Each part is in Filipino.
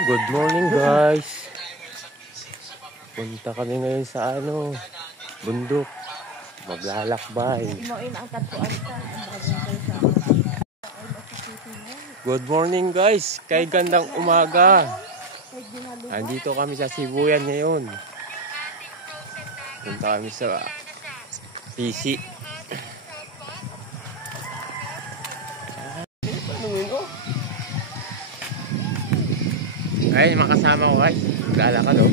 Good morning guys. Punta kami ngayon sa bundok. Maglalakbay. Good morning guys. Kay gandang umaga. Andito kami sa Sibuyan ngayon. Punta kami sa PC. Ay, makasama ko guys. Lalakad oh.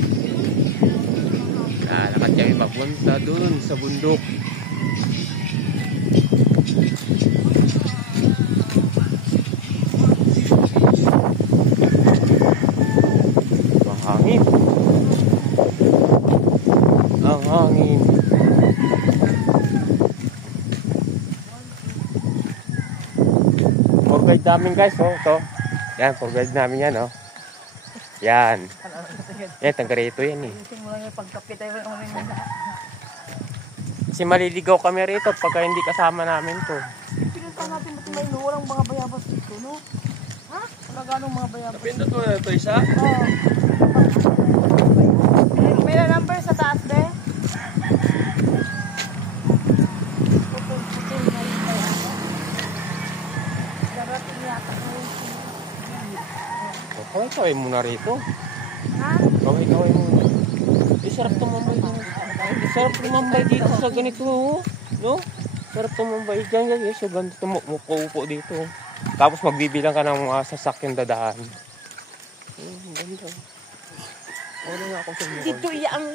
Lalakad kami papunta dun sa bundok. Mahangin. Ang hangin. Tour guide namin guys oh. Ito. Yan, tour guide namin yan oh. Yan. Yan, tangga-rito yan eh. Kasi maliligaw kami rito pagka hindi kasama namin to. Pinunta natin mo tingnan no, walang mga bayabas dito, no? Ha? Wala ganong mga bayabas. Tapin na to, ito isa? Oo. May number sa taas, be? Kaway-kaway muna rito. Ha? Kaway-kaway muna. Sarap tumambay dito. Sarap tumambay dito sa ganito, no? Sarap tumambay dyan guys. So ganito muko-upo dito. Tapos magbibilang ka ng mga sasakyan dadaan. Ganda. Wala nga ako sa mga. Dito ang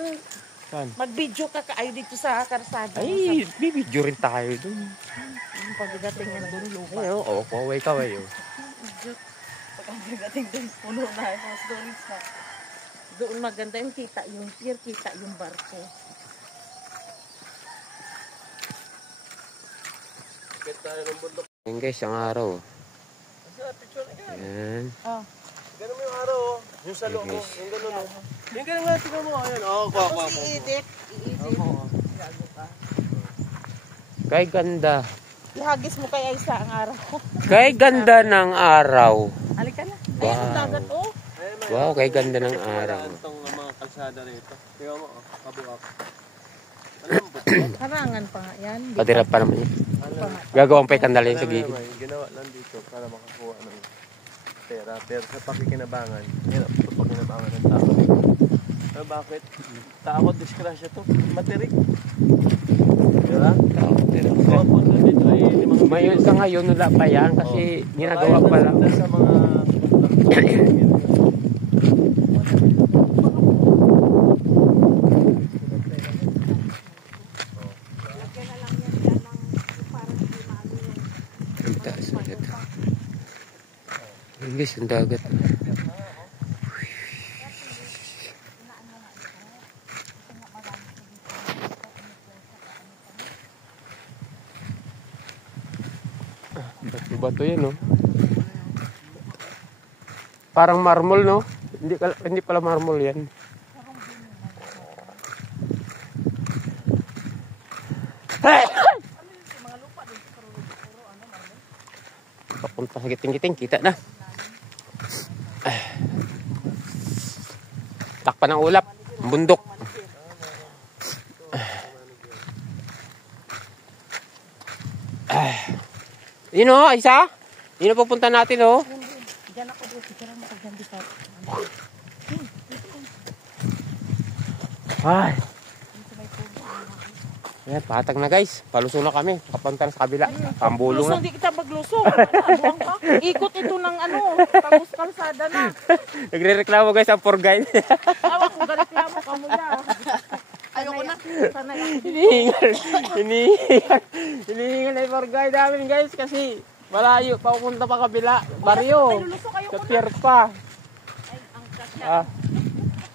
saan? mag-video ka kaayo dito sa karsada. Ay, bibidyo rin tayo dun. Pagdating nga doon lupa. Ay, oo, kaway-kaway oh. Pagdating doon puno na yung storage na. Doon maganda yung kita yung pier, kita yung barko. Ayan guys, ang araw. Ayan. Oh. Ganun mo yung araw, oh. Yung sa loob, yung ganun, oh. Yung ganun nga, tingnan mo, ayan. Oo, kwa. I-edit. Gago ka. Kay ganda. Ihagis mo kaya isa ang araw. Kay ganda ng araw. Halika na. Wow. Ayun, dagat, oh. Wow, kay ganda ng araw. Itong mga kalsada rito. Tingnan mo, oh. Kabuak. Harangan pa nga yan. Patirap pa naman yan. Gagawang pa ikandala yung sa gilid. Ginawa lang dito para makakuha ng pera. Pero sa pakikinabangan, hirap sa pakikinabangan ng tao. Bakit? Takot disgrasya to. Matirik. Diba? Kapag dito ay Mayon sa ngayon wala pa yan kasi ginagawa pa lang. Sa mga Ang taas ulit. English ang dagat. Bato yan, no? Parang marmol, no? Hindi pala marmol yan. Papunta sa giting-giting, kita na. Takpan ng ulap, bundok. Yun o, isa? Yun o pupunta natin o. Diyan ako doon, sigurang makagandi ka. Ay. Ayan, patag na guys. Palusong na kami. Kapunta na sa kabila. Pambulong na. Lusong, di kita maglusong. Abuang ka. Ikot ito ng tapos kalsada na. Nagre-reklamo guys ang poor guide. Awa kung gareklamo ka mula. Ayoko na. Sanay ako. Hinihingal na yung poor guide namin guys kasi malayo. Papunta pa kabila. Baryo. Sa pier pa.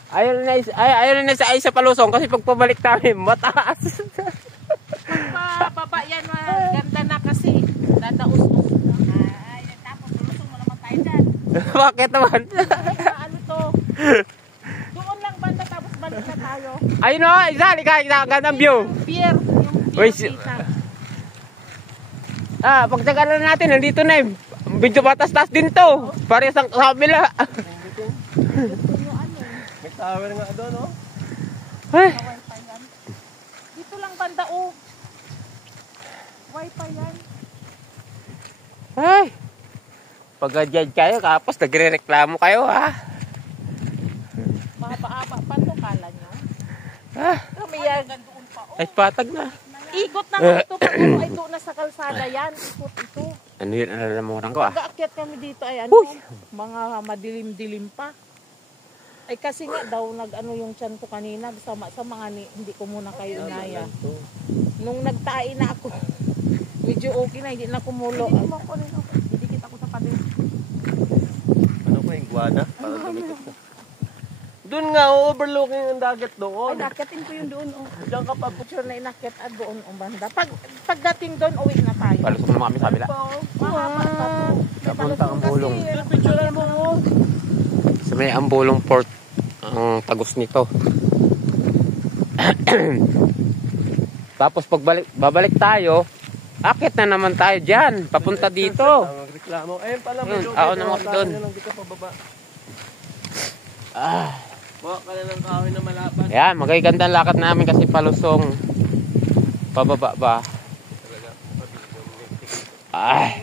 Ay, ang kasya. Ayaw na sa palusong kasi pag pabalik namin mataas. Papa yan, ganda na kasi dadaus-us na. Ay, tapos lulusong mo naman tayo dyan. Bakit naman? Ano to? Doon lang banda tapos balik na tayo. Ayun o, isa, ang gandang view. Pier, yung Uy, pier kita. Pagtsagaan na natin, nandito na eh. Medyo patas-tas din to. Parehas ang kabila. Gusto nyo ano eh. May tower nga doon, no? Ay, Sa wifi yan. Dito lang banda oh. Wifi yan. ay. Pag-judge kayo, tapos nagre-reklamo kayo, ha? Mahaba-haba pa to, kala nyo. Ah, Kami yan. Doon pa oh. ay patag na. Ikot na nga ito. Pag ano ay doon na sa kalsada yan. Ikot ito. Ano yun, alalamunan ko, ah. Pag-aakyat kami dito ay ano, Uy! mga madilim-dilim pa. Ay kasi nga daw nag-ano yung tiyan ko kanina. Sama nga hindi ko muna kayo inaya. Nung nagtae na ako, medyo okay na, hindi na kumulo. Hindi kita ko sa pader. Ano ko, iguana? Para tumikot ka. Doon nga, overlooking ang dagat Ay, doon. nakyatin ko yung doon. Oh. Diyan ka pa. Picture na inakyat at doon ang banda. Pagdating doon, uwi na tayo. Palusok naman kami sa kabila. Mahaba pa to. Papunta ang bulong. Doon, picturean mo mo. Sa may Ambulong Port, ang tagos nito. Tapos babalik tayo, akit na naman tayo dyan, papunta dito. Magreklamo. Ayun pala, Yun, may ako naman doon. lang dito pababa. Ah, Buka ka na ng kahoy na malapad. yan, magaganda ang lakad namin kasi palusong. Pababa ba? Talaga, mabilis. Ay,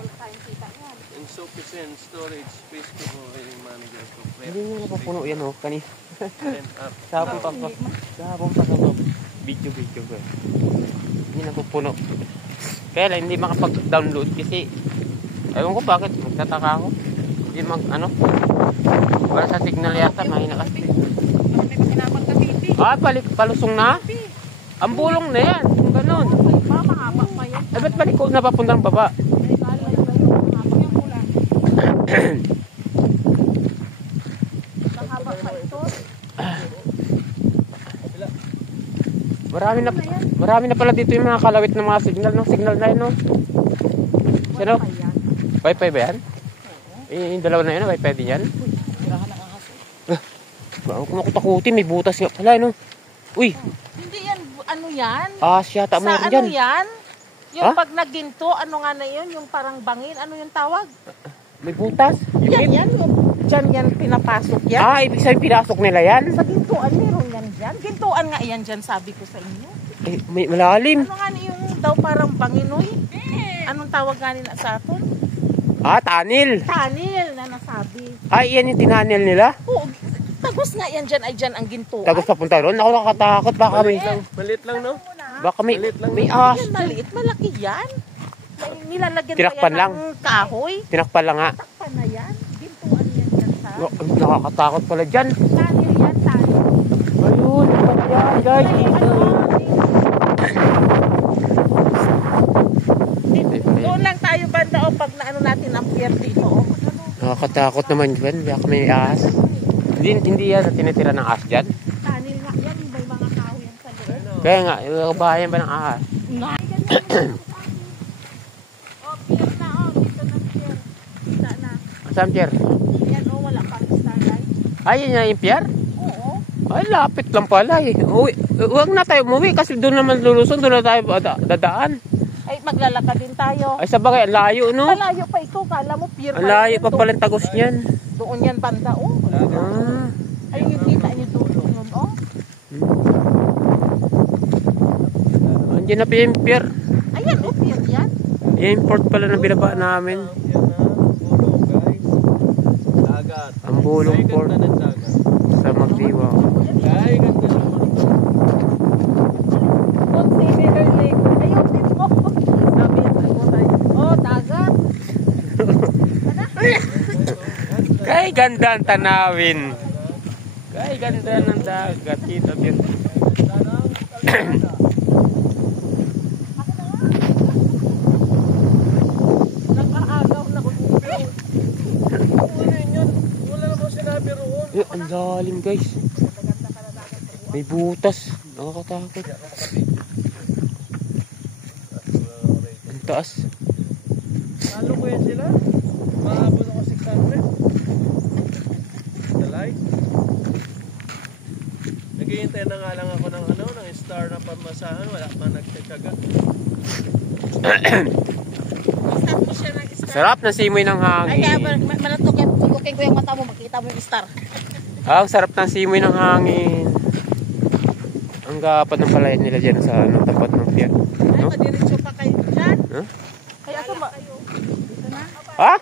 Insufficient storage space ko manager to hindi nyo napapuno yan, oh, kanina. and up. Sabon pa pa. Sabon pa sa video ko. Hindi napupuno. Kaya lang, hindi makapag-download kasi ewan ko bakit, magtataka ako. Hindi wala sa signal yata, mahina kasi. May pakinabang ka, baby. Ah, palusong na? Ang bulong na yan, kung ganun. Mahaba pa yan. Eh, ba't balik ko napapuntang baba? Mahaba pa ito. Marami na pala dito yung mga kalawit ng mga signal, no? Signal na yun, no? Sino? Wi-Fi ba yan? Yung dalawa na yun, Wi-Fi din yan? Kung ako takutin, may butas nga pala, no? Uy, Hindi yan, ano yan? yata Sa mayroon ano dyan. yan? Yung Ha? pag naginto, ano nga na yun? Yung parang bangin, ano yung tawag? May butas. Yan. Diyan yan pinapasok yan. Ah, ibig sabihin pinasok nila yan? Sa gintuan, meron yan dyan. Gintuan nga yan dyan, sabi ko sa inyo. Eh, may malalim. Ano nga na yung daw parang banginoy? Anong tawag nga nila sa aton? Ah, tanil. Tanil na nasabi. Ay, yan yung tinanil nila. Oo, tagos nga yan dyan, ay dyan ang gintuan. Tapos papunta ron. Ako nakatakot. Baka Maliit lang, no? may Maliit lang. ahas. Yan maliit, malaki yan. May nilalagyan Tinakpan pa yan lang. ng kahoy. Tinakpan lang nga. Takpan na yan. Gintuan yan dyan sa... Nakakatakot pala dyan. Tanil yan, tanil. Ayun, yan guys. Doon lang tayo banda o pag naano natin ang pier dito. O. Nakakatakot naman dyan. Baka may ahas. Hindi yan tinitira ng ahas dyan. Tanil nga yan, may mga kahoy yan sa loob. Kaya nga, yung bahayan ba ng ahas? Nga. O, pier na o. Dito na pier. Kita na. Saan pier? Yan o, wala pang starlight. Ay, yun yung pier? Oo. Ay, lapit lang pala eh. Huwag na tayo umuwi kasi doon naman lulusong, doon na tayo dadaan. Ay, maglalakad din tayo. Ay, sa bagay, ang layo, no? Malayo pa ito. Kala mo pier Ang layo pa pala ang tagos niyan. Doon yan banda o. Ah. Ay, yung kita niyo doon. Yun o. Andiyan na pa yung pier. Ayan o, pier yan. Yung port pala na binaba namin. Dagat. Ang bulong Ay, port ganda ng dagat. sa Magdiwa. Ay, ganda ng Consider lake. Ayun, dito mo. Sabi yan, ano tayo? Oh, dagat. Kay ganda ang tanawin. Kay ganda ng dagat dito dito. Nakaagaw na ko dito. Wala naman sinabi roon. Eh, ang lalim guys. May butas. Nakakatakot. Ang taas. Lalo ko yan sila. Maabot ako 600. The light. Naghihintay na nga lang ako ng ng star na pamasahan. Wala pa nagtitsaga. Start mo siya ng star. Sarap na simoy ng Ay, kaya hangin. malatok yan. Tutukin ko yung mata mo, makita mo yung star. Ang sarap ng simoy ng hangin. Ang gapad ng palayan nila dyan sa ano, tapat ng pier. Ay, No? madiretso pa kayo dyan. Huh? Kaya ito ba? Dito na. Ha?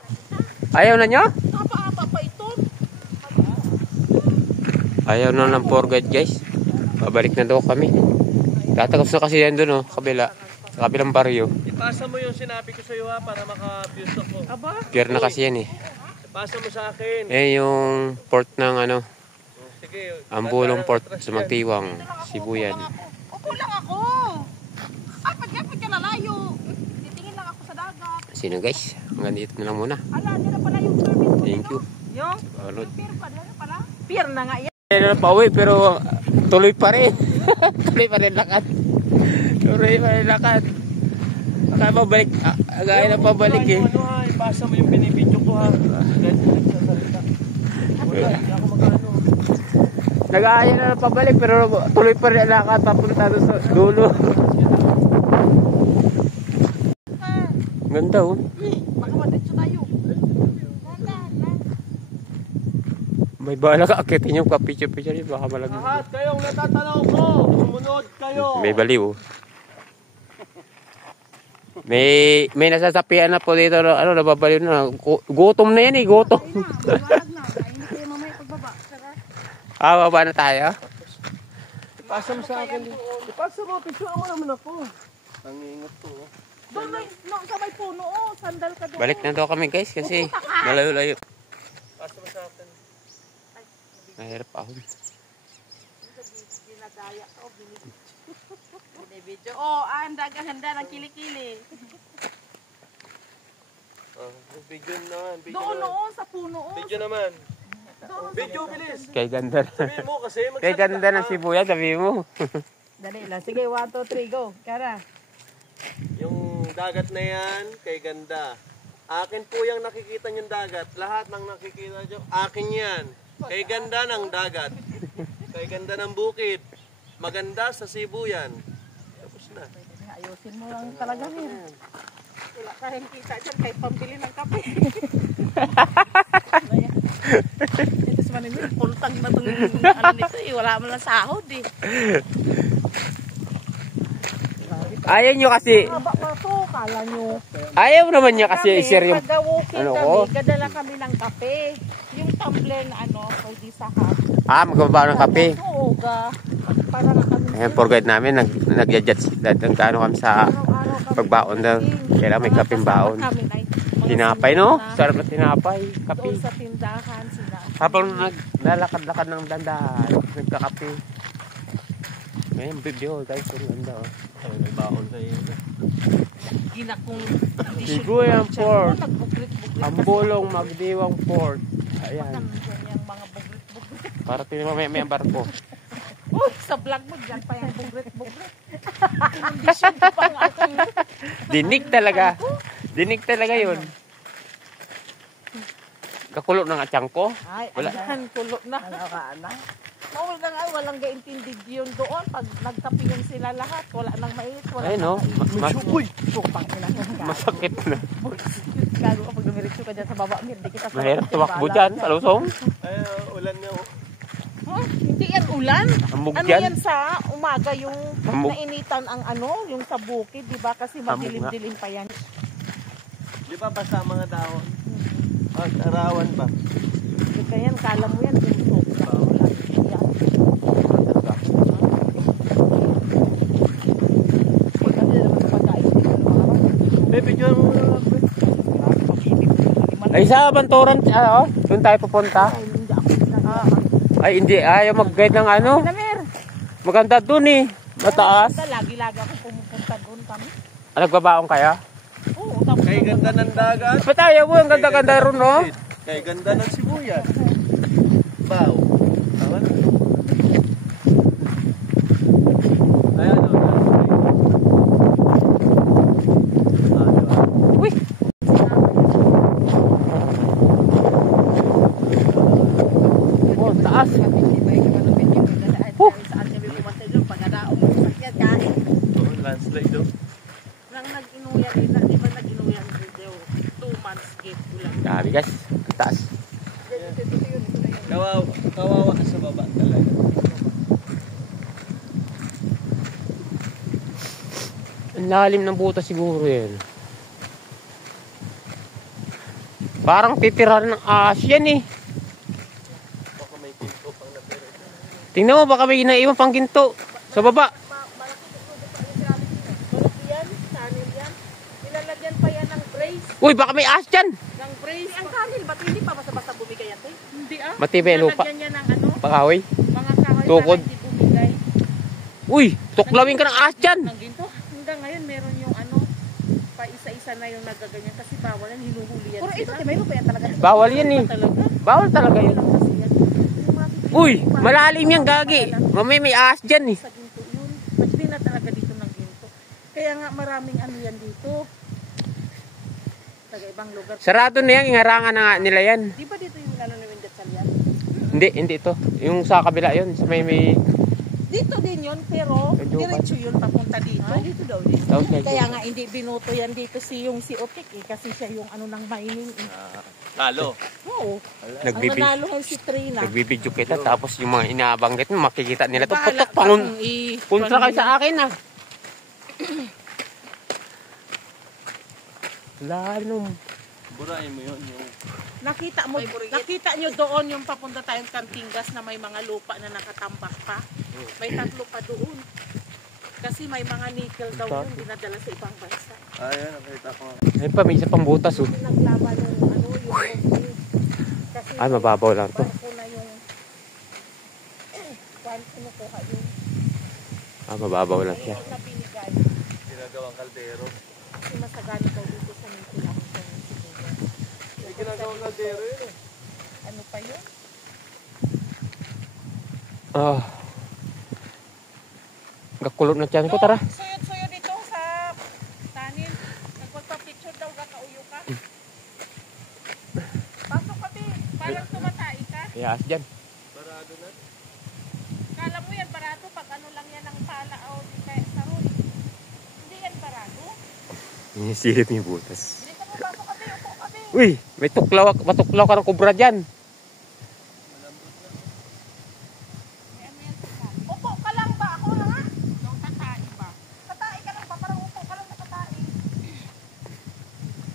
Ayaw na nyo? Apa-apa pa ito. Ayaw na ng tour guide guys. Babalik na daw kami. Tatagos na kasi yan doon, oh, kabila. Sa kabilang baryo. Ipasa mo yung sinabi ko sa'yo ha, para maka-views ako. Aba? Pier na kasi yan eh. Ipasa mo sa akin. Eh yung port ng ano, Sige. ang bulong port sa Magdiwang, Sibuyan. Upo lang ako. Ay, pag ka lalayo. Titingin lang ako sa dagat. Sino guys? Hanggang dito na lang muna. Ala, dito pala yung service mo. Thank you. Yung? Ano? Pier pa, dito pala. Pier na nga yan. Na pauwi pero tuloy pa rin. Tuloy pa rin lakad. Tuloy pa rin lakad. Baka pabalik. Agay na pabalik eh. Ano ha, ipasa mo yung binibidyo ko ha. Ganyan nagsasalita. Wala, hindi ako mag-ano. Nag-aaya na pabalik pero tuloy pa rin ang lakad papunta doon sa dulo. Ganda oh. Baka madretso tayo. May bala ka akitin yung kapicture-picture yun. Baka malag. Lahat kayong natatanaw ko, sumunod kayo. May baliw. May nasasapian na po dito. Ano, nababaliw na. Gutom na yan eh, gutom. Baba na tayo. Ipasa mo sa akin. Ipasa mo, picture mo naman ako. Ang ingat ko. Doon sa may puno, oh. Sandal ka doon. Balik na daw kami guys kasi malayo-layo. Ipasa mo sa akin. Mahirap ako. Ginadaya ko, binibidyo. Oh, handa ng kilikili. Video naman. Video Doon, naman. noon, sa puno, oh. Video naman. Video, bilis. Kay ganda. Sabihin mo kasi Kay ganda ng Sibuyan, sabi mo. Dali lang. Sige, 1, 2, 3, go. Kara. Yung dagat na yan, kay ganda. Akin po yung nakikita yung dagat. Lahat ng nakikita nyo, akin yan. Kay ganda ng dagat. Kay ganda ng bukid. Maganda sa Sibuyan. Tapos na. Ayusin mo lang talaga yan. Wala kayong kita dyan kahit pambili ng kape. Ito sa maninin, pultang na itong ano nito eh. Wala mo lang sahod eh. Ayaw nyo kasi. Haba pa to, kala nyo. Ayaw naman niya kasi i-share yung Pagka-walking ano kami, ko. gadala kami ng kape. Yung tumbler na ano, pwede sa hap. magbaba ng kape. Oo, para na kami. Ayan, tour guide namin, nag-judge ang kano kami sa Araw-araw kami pagbaon daw. Kailangan may kapeng baon. Tinapay no? Sarap na tinapay. Kape. Doon sa tindahan sila. Habang naglalakad-lakad ng dandahan, nagkakape. Ngayon, video guys, ang ganda oh. Ay, may baon sa iyo. Ginakong Sibuyan Port. Nagbukrit-bukrit. Ang bulong Magdiwang Port. Ayan. Yung mga bugrit-bugrit. Para may barko. Uy, sa vlog mo dyan pa yung bugrit-bugrit. Inundisyon ko pa ang aking. Dinig talaga. Dinig talaga yun. Kakulo ng atyang ko. Ay, Wala. ayan, kulo na. Ano ka, anak? Mawal na nga, walang gaintindi yun doon. Pag nagkapiyon sila lahat, wala nang mainit. Wala Ay no, Supang sila. masakit na. Gago ka pag dumiretso ka dyan sa baba. Hindi kita sa Mahirap tumakbo dyan, palusong. Ay, ulan niya. Huh? Hindi yan ulan. Ambog Ano yan. yan sa umaga yung Ambog. nainitan ang ano, yung sa bukid, di ba? Kasi madilim-dilim pa yan. Di ba basta ang mga dahon? At arawan ba? Hindi ka yan, kala mo yan. Video mo na lang. Ay, sa Banturan, doon tayo pupunta. Ay, hindi, ayaw mag-guide ng ano. Maganda doon eh, mataas. Lagi-lagi ako pumupunta doon kami. Nagbabaong kaya? Oo, tapos Kay ganda ng dagat. Ba't ayaw mo, ang ganda-ganda ron no? Kay ganda ng Sibuyan. Bao. Tama na. Ayan o. Uy! Oh, taas. Landslide do. Nang nag-inuyan din, di ba nag-inuyan video? 2 months gift ko lang. Dami guys, taas. Kawawa sa baba talaga. Ang lalim ng butas siguro yan. Parang titirahan ng ahas yan eh. Baka may pinto pang natira. Tingnan mo, baka may inaiwan pang ginto sa baba. Barok yan, tunnel yan. Nilalagyan pa yan ng brace. Uy, baka may ahas dyan. Ng brace. Ang tunnel, ba't hindi pa basta-basta bumigay yan? Hindi ah. Matibay ang lupa. Nilalagyan niya ng ano, Pakahoy. mga kahoy Tukod. para hindi bumigay. Uy, tuklawin ka ng ahas dyan. Ng ginto. Hanggang ngayon meron yung ano, pa isa-isa na yung nagaganyan kasi bawal yan, hinuhuli yan. Pero ito, mayroon pa yan talaga. Bawal yan eh. Talaga. Bawal talaga yun. Kasi yan. Yung mga bibig- Uy, malalim yan, gagi. Mamay may ahas dyan eh. Sa ginto yun. Pwede na talaga dito ng ginto. Kaya nga maraming ano yan dito. Taga ibang lugar. Sarado na yan, ingarangan na nga nila yan. Di ba dito yung ano ni Wendet Salyan? Hindi ito. Yung sa kabila yun, sa may Dito din yun, pero Medyo diretso yun papunta dito. Dito daw din. South Lake. Kaya nga hindi binuto yan dito si Otik eh, kasi siya yung ano ng mining eh. Talo. Oo. Ang Nagbibig. nanalo si Trina. Nagbibidyo kita, tapos yung mga inabanggit mo, makikita nila ito. Bahala Putok, pa pangun. kung Kontra kayo sa akin ah. Lalim. Burahin mo yun. Yung Nakita nyo doon yung papunta tayong Cantingas na may mga lupa na nakatambak pa. May 3 pa doon. Kasi may mga nickel daw yun dinadala sa ibang bansa. ayan, nakita ko. Ayun pa, may isa pang butas oh. Naglaban yung ano, yung kasi Ay, mababaw lang to. barko na yung kinukuha yun. Mababaw lang siya. Na binigay. Ginagawang kaldero. Kasi masagana daw dito sa Mindanao. May ginagawang kaldero yun eh. Ano pa yun? Ah. Gakulot na tiyan ko, tara. Suyod-suyod dito sa tanin. Nagpagpa-picture daw ka, kauyo ka. Pasok ka, Bi. Parang tumatay ka. Iyas dyan. Barado na. Kala mo yan barato pag ano lang yan ang pala o di kaya sarol. Hindi yan barato. Silip yung butas. Hindi ka mo pasok ka, Bi. Upo ka, Bi. Uy, may matuklaw ka ng kubra dyan. May ano yan sa kan. Upo ka lang ba? Ako na nga. Yung tatay ba? Tatay ka lang ba? Parang upo ka lang sa tatay.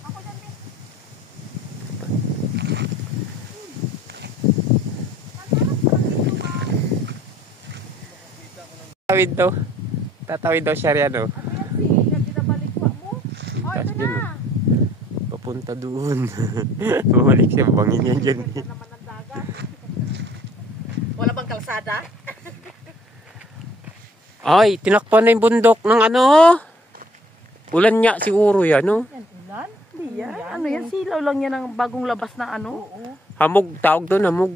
Ako dyan, Bi. Tatawid daw. Tatawid daw siya riyan oh. Ano yan, Si? Yan binabalikwa mo? O, Taas ito din, na. Papunta doon. Bumalik siya, bangin yan dyan. Ganda naman ang dagat. Wala bang kalsada? Ay, tinakpan na yung bundok ng ano. Ulan niya siguro yan, no? Yan, ulan? Hindi yan. Ano yan? Silaw lang yan ang bagong labas na ano. Oo. Hamog, tawag doon, hamog.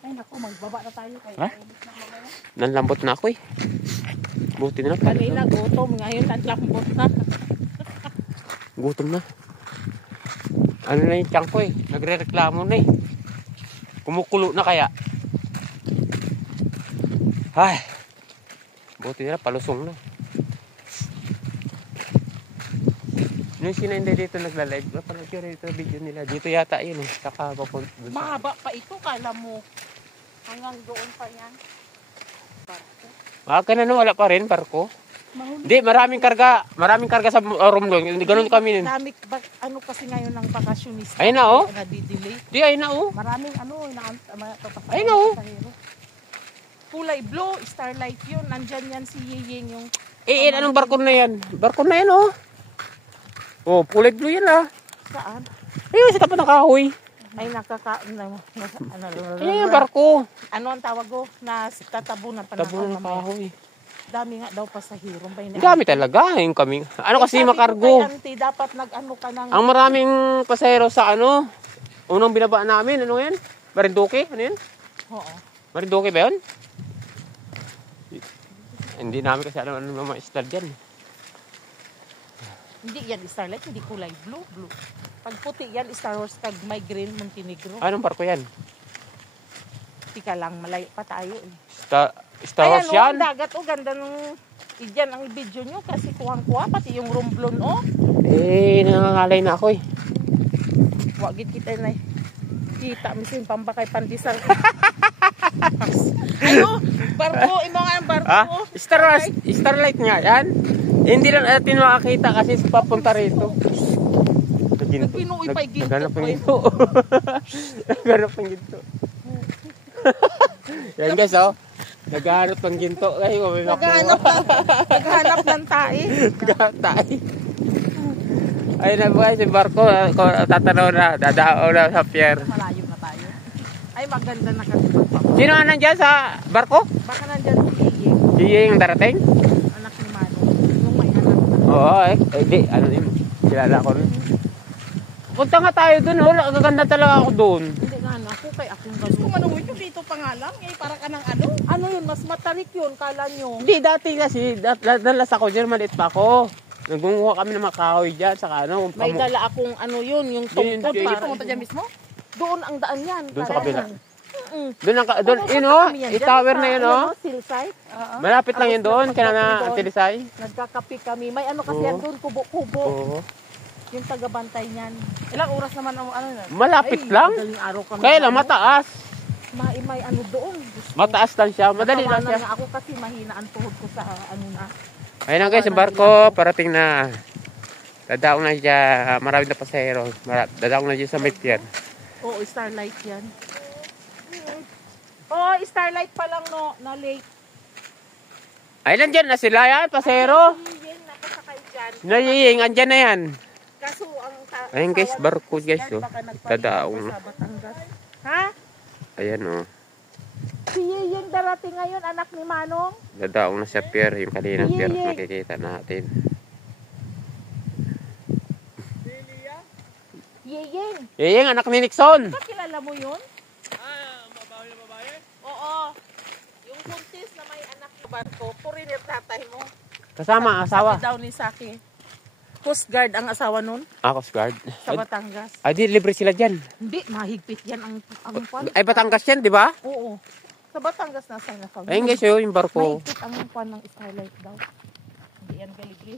Ay naku, magbaba na tayo kayo. Ha? Nanlambot na ako eh. Buti na lang. Kanina gutom, ngayon nanlambot na. Gutom na. Ano na yung tiyan ko eh. Nagre-reklamo na eh. Kumukulo na kaya. Ay. Buti na lang, palusong na. Nung sinende dito nagla-live, napanood ko rin ito video nila. Dito yata yun eh. Saka papunta. Mahaba pa ito, kala mo. Hanggang doon pa yan. Ah, ganun, wala pa rin, barko. Hindi, maraming karga sa Romblon. Ganun kami nun. Dami, ano kasi ngayon ng bakasyonista. Ayun na, oh. Nadidelay. Di, ayun na oh. Maraming ano, Ayun na, oh. Kulay blue, starlight yun. Nandyan yan si Yiying yung... Eh, anong barko na yan? Barko na yan oh. Oh, kulay blue yan ah. Saan? Ayun, sa tapat ng kahoy. Ay, Ayun yung barko. Ano ang tawag ko? Na tatabunan pa Tabunan ng ng kahoy. Dami nga daw pasahero. Ang dami talaga yung kami. Ano kasi makargo. Auntie, dapat nag-ano ka ng... Ang maraming pasahero sa ano, unang binaba namin, ano yan? Marinduque? Ano yan? Oo. Marinduque ba yun? Hindi namin kasi alam ano mga isla dyan. Hindi yan starlight, hindi kulay blue. Pag puti yan, Star Wars, kag may green, Montenegro. Anong barko yan? Tika lang, malayo pa tayo eh. Star Wars Ayan, yan? oh, dagat, oh, ganda nung... Diyan ang video nyo kasi kuwang-kuwa, pati yung Romblon, oh. Eh, nangangalay na ako eh. Wagit kita na eh. makikita. Misin pambakay pandisal. Ano? Barko, imo nga ang barko. Ah? Starlight nga yan. Hindi lang natin makakita kasi papunta rito. Nagpinuoy pa'y ginto. Naghanap ng ginto. Naghanap ng ginto. Yan guys, oh. Naghanap ng ginto. Ay, may makuha. Naghanap ng tae. Tayo. Ayun na buhay si barko. Tatanaw na. Dadao na sa pier. Malayo na tayo. Ay, maganda na kasi pagpapalala. Sino nga nandyan sa barko? Baka nandyan si Gigi, Si Ying darating? anak ni Mano. Yung may anak na. Oo, di. Ano yun? Kilala ko rin. Punta nga tayo dun. Gaganda talaga ako dun. Hindi nga na ako kay akong gano'n. Kung ano yung dito pa nga lang, eh, para ka ng ano? Ano yun, mas matarik yun, kala nyo. Hindi, dati kasi. Dalas ako dyan. Maliit pa ako. Nagunguha kami ng mga kahoy dyan. Saka ano. May dala akong ano yun, yung tungkod. Yun, Para Pumunta dyan mismo? doon ang daan yan. Doon sa Para kabila. yan. Doon, yun o. I-tower na yun o. Silside. Malapit lang yun doon. Kaya na Tilisay. Nagkakapi kami. May ano kasi Oo. yan doon, kubo-kubo. Oo. Yung tagabantay niyan. Ilang oras naman ang ano na? Malapit lang. Madaling araw kami. Kaya lang mataas. May ano doon. Gusto. Mataas lang siya. Madali lang Natawanan siya. nga ako kasi mahina ang tuhod ko sa ano na. Ayun na guys, yung barko. Parating na. Dadaong na siya. Marami na pasahero. Dadaong na siya sa may pier. Oo, Starlight yan. Oh, Starlight pa lang no, na late. Ay, nandyan na sila yan. Pasahero. Yan, nakasakay dyan. Nayiying. Andyan na yan. Kaso ang Ayun guys, barko guys. Oh. baka nagpahinga Dadaong. pa sa Batangas. Ha? Ayan o. Si Yeyeng darating ngayon, anak ni Manong. Dadaong na sa pier. Yung kaninang pier. Yeye. Makikita natin. Yeyeng, Yiying, anak ni Nixon. kilala mo yun? Mabawi na babae? Oo. Yung buntis na may anak na barko, purinir tatay mo. Kasama ang asawa. Sabi daw ni Saki. Coast Guard ang asawa nun Coast Guard. sa Batangas. Ay, di libre sila dyan. Hindi, mahigpit yan ang kwan. Ay, Batangas yan, di ba? Oo. Sa Batangas nasa na kami. Ayun guys, yung barko. Mahigpit ang kwan ng Starlight daw. Hindi yan libre.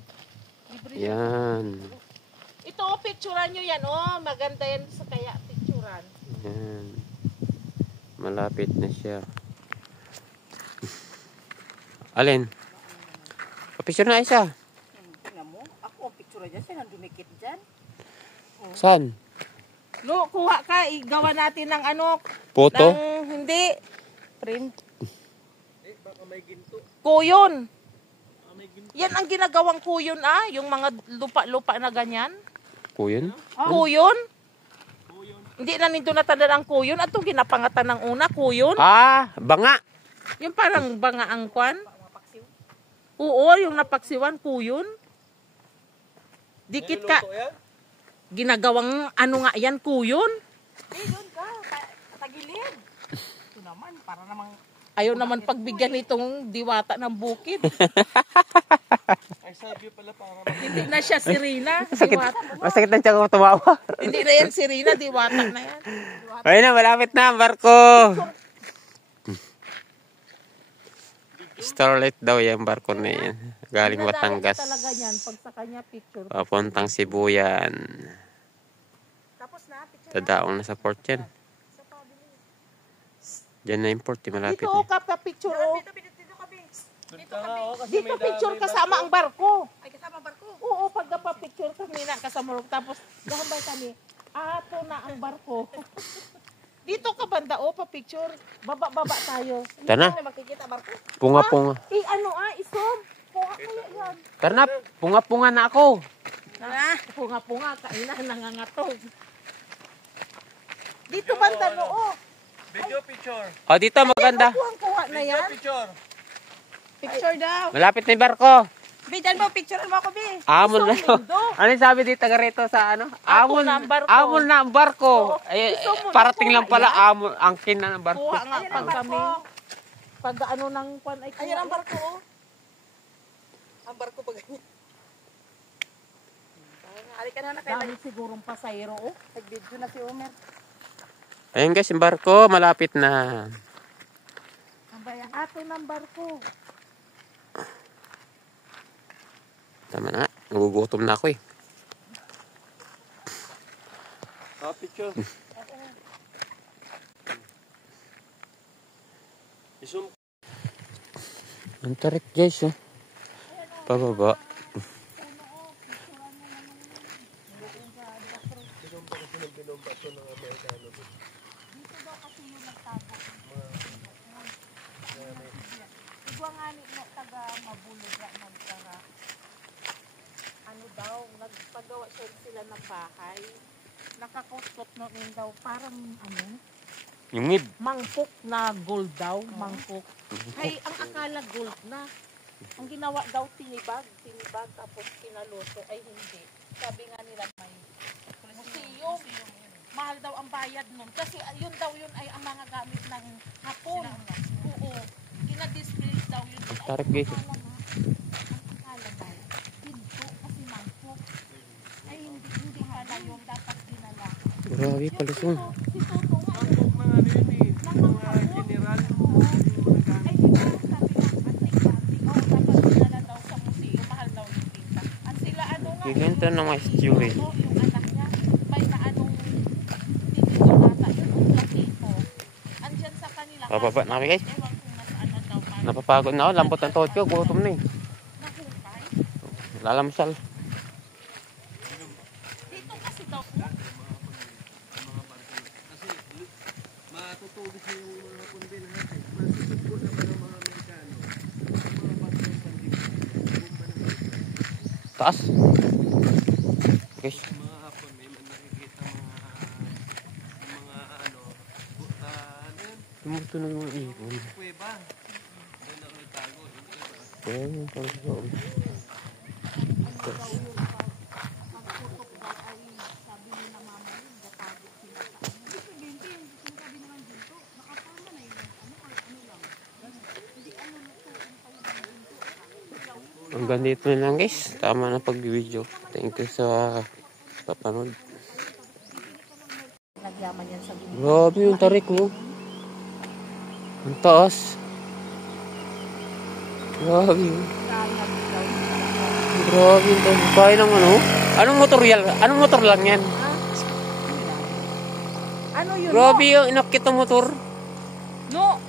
Libre. Yan. Ito, picturean nyo yan. Oh, maganda yan sa kaya picturean. Yan. Malapit na siya. Alin? Papicture na isa. Tingnan mo, ako ang picture dyan, siya nang dumikit dyan. Saan? No, kuha ka, igawa natin ng ano. Photo? Hindi. Print. Baka may ginto. Kuyon. May ginto. Yan ang ginagawang kuyon yung mga lupa-lupa na ganyan. Kuyon? Kuyon? Hindi na nito natanda ang kuyon. At itong ginapangatan ng una, kuyon. Ah, banga. Yung parang banga ang kwan. Oo, yung napaksiwan, kuyon. Dikit ka. Luto yan? Ginagawang ano nga yan, kuyon. Eh, doon ka, tagilid. Ito naman, para namang... Ayaw naman pagbigyan itong diwata ng bukid. Ay, sabi pala para Hindi na siya si Rina. Masakit, Diwata. masakit ang tiyan ko tumawa. Hindi na yan si Rina, diwata na yan. Ayun na, malapit na ang barko. Starlight daw yung barko na yan. Galing Batangas. Talaga yan, pag sa kanya picture. Papuntang Sibuyan. Tapos na, picture. Dadaong na sa port yan. Diyan na yung port, malapit Dito na. o, picture o. Dito kami. Punta nga ako kasi Dito picture kasama ang barko. Ay, kasama barko. Oo, pag napapicture kami na kasama tapos gahambay kami. Ato na ang barko. Dito ka banda o, pa-picture. Baba tayo. Tara na, Ano makikita barko? punga-punga. Isom. Punga kaya yan. Tara na, punga-punga na ako. Punga, kailan nangangatog. Dito banda noo. video picture. O, dito maganda. Kuha na yan. Picture. Picture daw. Malapit na yung barko. Bi, dyan mo, picture mo ako, Bi. Amon na. Lindo. Ano yung sabi dito taga rito sa ano? Amon na ang barko. Amon na ang barko. Ay, Gusto mo na parating lang kuha pala yan? amon angkin na ng barko. Kuha nga Ayan pag ang barko. kami. Pag ano ng kwan ay kuha. Ayan ang barko, oh. Ang barko pa ganyan. Halika na kayo. Dami sigurong pasayro oh. Nag-video na si Omer. Ayun guys, yung barko malapit na. Ang bayan ato ng barko. Tama na nga. Nagugutom na ako eh. Ah, picture. Isum. Ang tarik guys, oh. Pababa. Binomba kasi ng binomba ito ng Amerikano. Dito daw kasi yung nagtago. Igwa nga ni no, taga mabulog na magtara. Ano daw, nagpagawa sila ng bahay. Nakakutkot no rin daw, parang ano, Yung mid. Mangkok na gold daw, mangkok. Ay, ang akala gold na. Ang ginawa daw tinibag, tapos kinaluto. Ay, hindi. Sabi nga nila may museum. Mahal daw ang bayad nun. Kasi yun daw yun ay ang mga gamit ng Hapon. Oo. Ina-display daw yun. Ay, Tarik, guys. Ang akala daw. Pinto kasi mangkok. Ay, hindi pala yun. Dapat dinala. Grabe pala ito. Si Toto nga. Mangkok mga ano yun eh. Mga general. Yung mga gamit. Ay, di ba sabi ng antik-antik, oh, dapat dinala daw sa museo, mahal daw yung tinta. At sila ano nga, Ganito na mga stew eh. yung anak niya, may na anong titito nata, yung platito. Andyan sa kanila. Bababa na kami, guys. Ewan kung nasaan na daw. Napapagod na ako. Lambot ng tuhod ko. Gutom na eh. Nahukay. Lalamsal. Dito kasi daw, Mga barko. Kasi matutubis na yung mga Hapon din ha. Masipag po na pa ng mga Amerikano. Yung mga barko ng pandemya. Bomba ng Taas. Guys. mga Hapon may nakikita mga ano yun? Tumutunog yung ibon. Kuweba. Doon na nagtago. Yung iba. Ayan yung pagkakas. Hanggang dito na lang guys. Tama na pag-video. Thank you sa papanood. nagyaman yan sa gilid. Grabe yung tarik mo. Ang taas. Grabe yun. Grabe yung taas. Bahay ng ano? Anong motor yan? Anong motor lang yan? Ano yun? Grabe yung inakit ng motor. No,